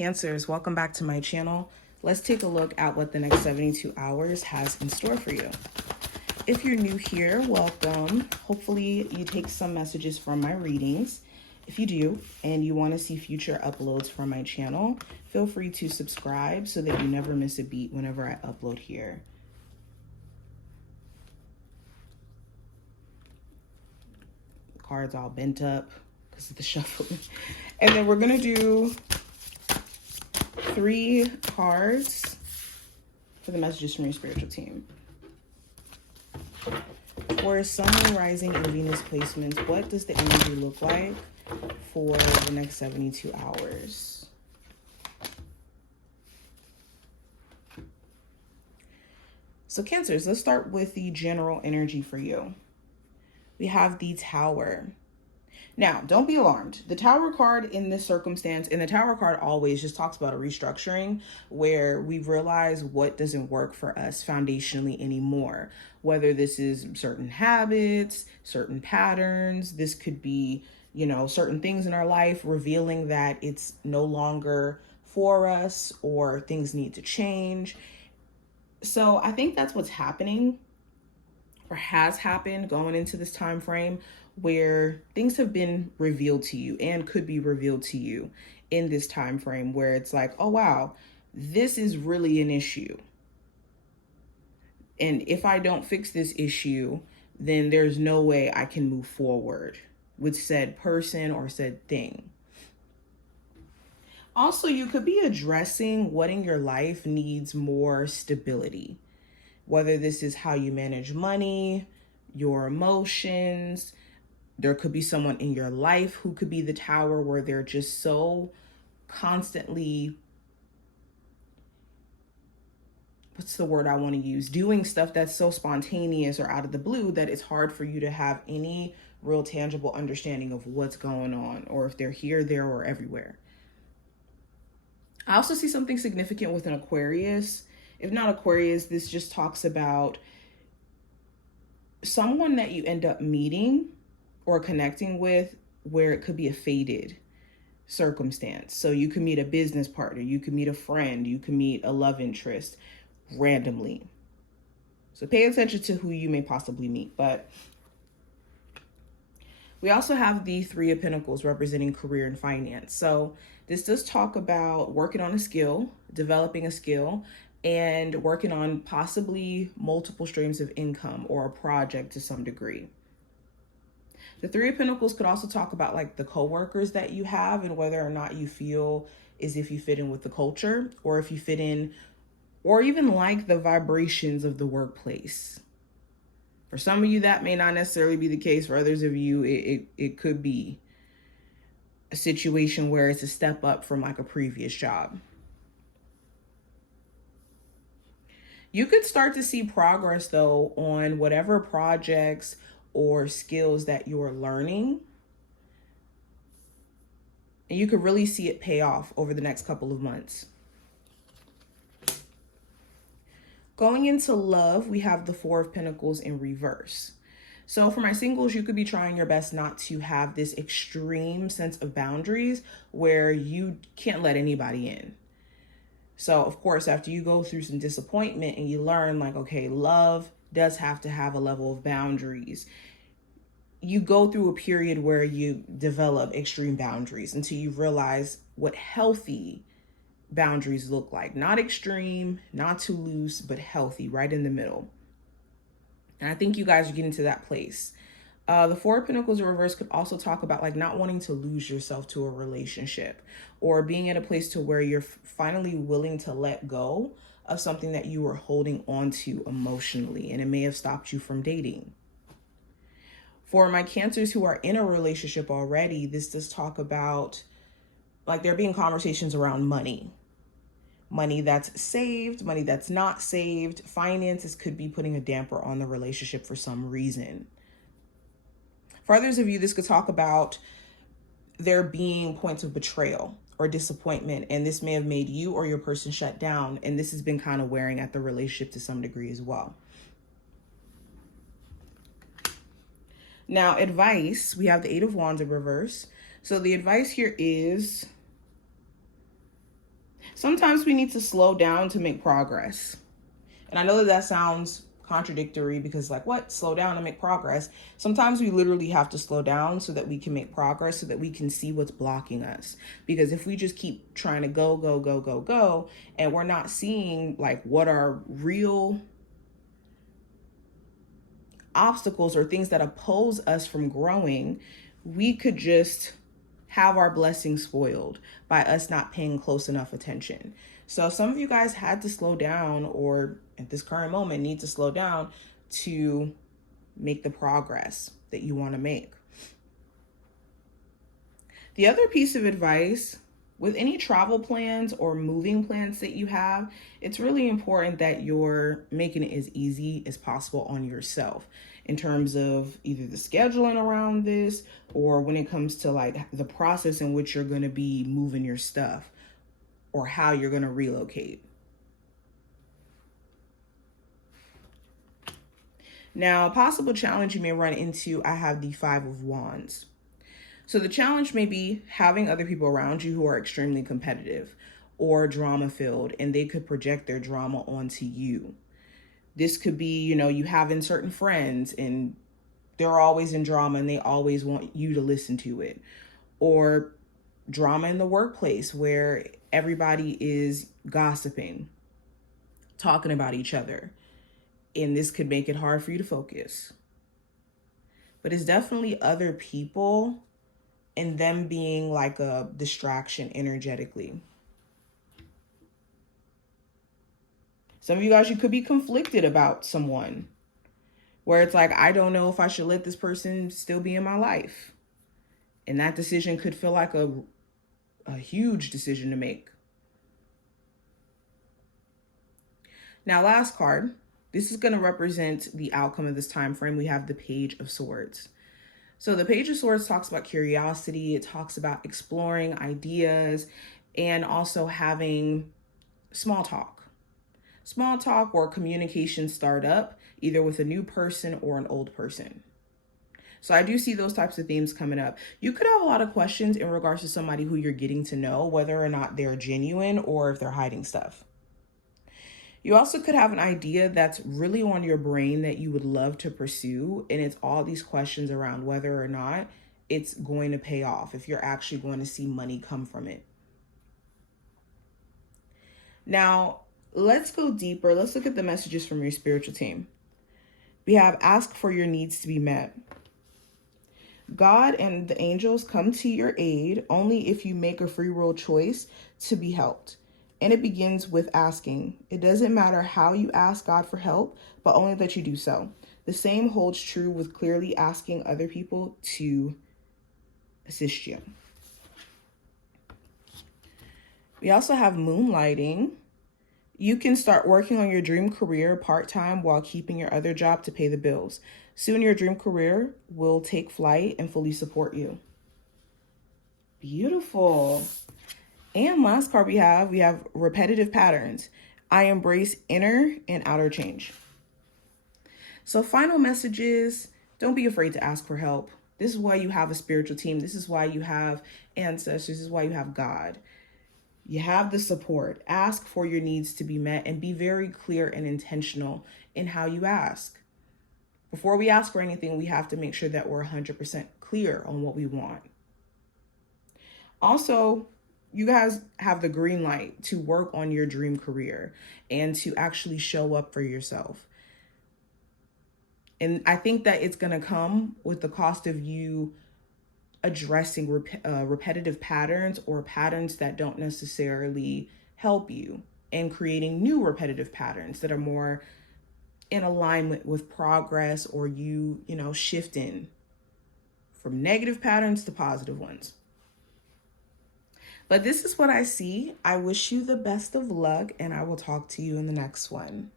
Cancers, welcome back to my channel. Let's take a look at what the next 72 hours has in store for you. If you're new here, welcome. Hopefully you take some messages from my readings. If you do, and you want to see future uploads from my channel, feel free to subscribe so that you never miss a beat whenever I upload here. The card's all bent up because of the shuffling. And then we're going to do 3 cards for the messages from your spiritual team. For Sun, Moon, Rising, and Venus placements, what does the energy look like for the next 72 hours? So Cancers, let's start with the general energy for you. We have the Tower. Now, don't be alarmed. The Tower card in this circumstance, and the Tower card always just talks about a restructuring where we realize what doesn't work for us foundationally anymore. Whether this is certain habits, certain patterns, this could be, certain things in our life revealing that it's no longer for us or things need to change. So I think that's what's happening or has happened going into this time frame, where things have been revealed to you and could be revealed to you in this time frame, where it's like, oh wow, this is really an issue. And if I don't fix this issue, then there's no way I can move forward with said person or said thing. Also, you could be addressing what in your life needs more stability, whether this is how you manage money, your emotions. There could be someone in your life who could be the Tower, where they're just so constantly, what's the word I want to use? Doing stuff that's so spontaneous or out of the blue that it's hard for you to have any real tangible understanding of what's going on, or if they're here, there, or everywhere. I also see something significant with an Aquarius. If not Aquarius, this just talks about someone that you end up meeting or connecting with where it could be a fated circumstance. So you could meet a business partner, you could meet a friend, you could meet a love interest randomly. So pay attention to who you may possibly meet. But we also have the 3 of Pentacles representing career and finance. So this does talk about working on a skill, developing a skill, and working on possibly multiple streams of income or a project to some degree. The 3 of Pentacles could also talk about like the coworkers that you have and whether or not you feel as if you fit in with the culture, or if you fit in, or even like the vibrations of the workplace. For some of you, that may not necessarily be the case. For others of you, it could be a situation where it's a step up from like a previous job. You could start to see progress though on whatever projects or skills that you're learning. And you could really see it pay off over the next couple of months. Going into love, we have the 4 of Pentacles in reverse. So for my singles, you could be trying your best not to have this extreme sense of boundaries where you can't let anybody in. So of course, after you go through some disappointment and you learn like, okay, love does have to have a level of boundaries, you go through a period where you develop extreme boundaries until you realize what healthy boundaries look like. Not extreme, not too loose, but healthy, right in the middle. And I think you guys are getting to that place. The 4 of Pentacles in reverse could also talk about like not wanting to lose yourself to a relationship, or being in a place to where you're finally willing to let go of something that you were holding on to emotionally, and it may have stopped you from dating. For my Cancers who are in a relationship already, this does talk about like there being conversations around money. Money that's saved, money that's not saved. Finances could be putting a damper on the relationship for some reason. For others of you, this could talk about there being points of betrayal or disappointment, and this may have made you or your person shut down, and this has been kind of wearing at the relationship to some degree as well. Now, advice, we have the 8 of Wands in reverse. So the advice here is Sometimes we need to slow down to make progress. And I know that that sounds contradictory because, like, what? Slow down to make progress. Sometimes we literally have to slow down so that we can make progress, so that we can see what's blocking us. Because if we just keep trying to go, go, go, go, go, and we're not seeing like what are real obstacles or things that oppose us from growing, we could just have our blessings spoiled by us not paying close enough attention. So some of you guys had to slow down, or at this current moment need to slow down to make the progress that you want to make. The other piece of advice with any travel plans or moving plans that you have, it's really important that you're making it as easy as possible on yourself in terms of either the scheduling around this, or when it comes to like the process in which you're going to be moving your stuff or how you're going to relocate. Now, a possible challenge you may run into, I have the Five of Wands. So the challenge may be having other people around you who are extremely competitive or drama filled, and they could project their drama onto you. This could be, you having certain friends and they're always in drama and they always want you to listen to it. Or drama in the workplace where everybody is gossiping, talking about each other. And this could make it hard for you to focus. But it's definitely other people and them being like a distraction energetically. Some of you guys, you could be conflicted about someone where it's like, I don't know if I should let this person still be in my life. And that decision could feel like a huge decision to make. Now, last card. This is going to represent the outcome of this time frame. We have the Page of Swords. So the Page of Swords talks about curiosity. It talks about exploring ideas and also having small talk or communication startup, either with a new person or an old person. So I do see those types of themes coming up. You could have a lot of questions in regards to somebody who you're getting to know, whether or not they're genuine or if they're hiding stuff. You also could have an idea that's really on your brain that you would love to pursue. And it's all these questions around whether or not it's going to pay off, if you're actually going to see money come from it. Now, let's go deeper. Let's look at the messages from your spiritual team. We have ask for your needs to be met. God and the angels come to your aid only if you make a free will choice to be helped. And it begins with asking. It doesn't matter how you ask God for help, but only that you do so. The same holds true with clearly asking other people to assist you. We also have moonlighting. You can start working on your dream career part-time while keeping your other job to pay the bills. Soon your dream career will take flight and fully support you. Beautiful. And last card we have repetitive patterns. I embrace inner and outer change. So final message is, don't be afraid to ask for help. This is why you have a spiritual team. This is why you have ancestors. This is why you have God. You have the support. Ask for your needs to be met and be very clear and intentional in how you ask. Before we ask for anything, we have to make sure that we're 100% clear on what we want. Also, you guys have the green light to work on your dream career and to actually show up for yourself. And I think that it's going to come with the cost of you addressing repetitive patterns or patterns that don't necessarily help you, and creating new repetitive patterns that are more in alignment with progress, or you shifting from negative patterns to positive ones. But this is what I see. I wish you the best of luck, and I will talk to you in the next one.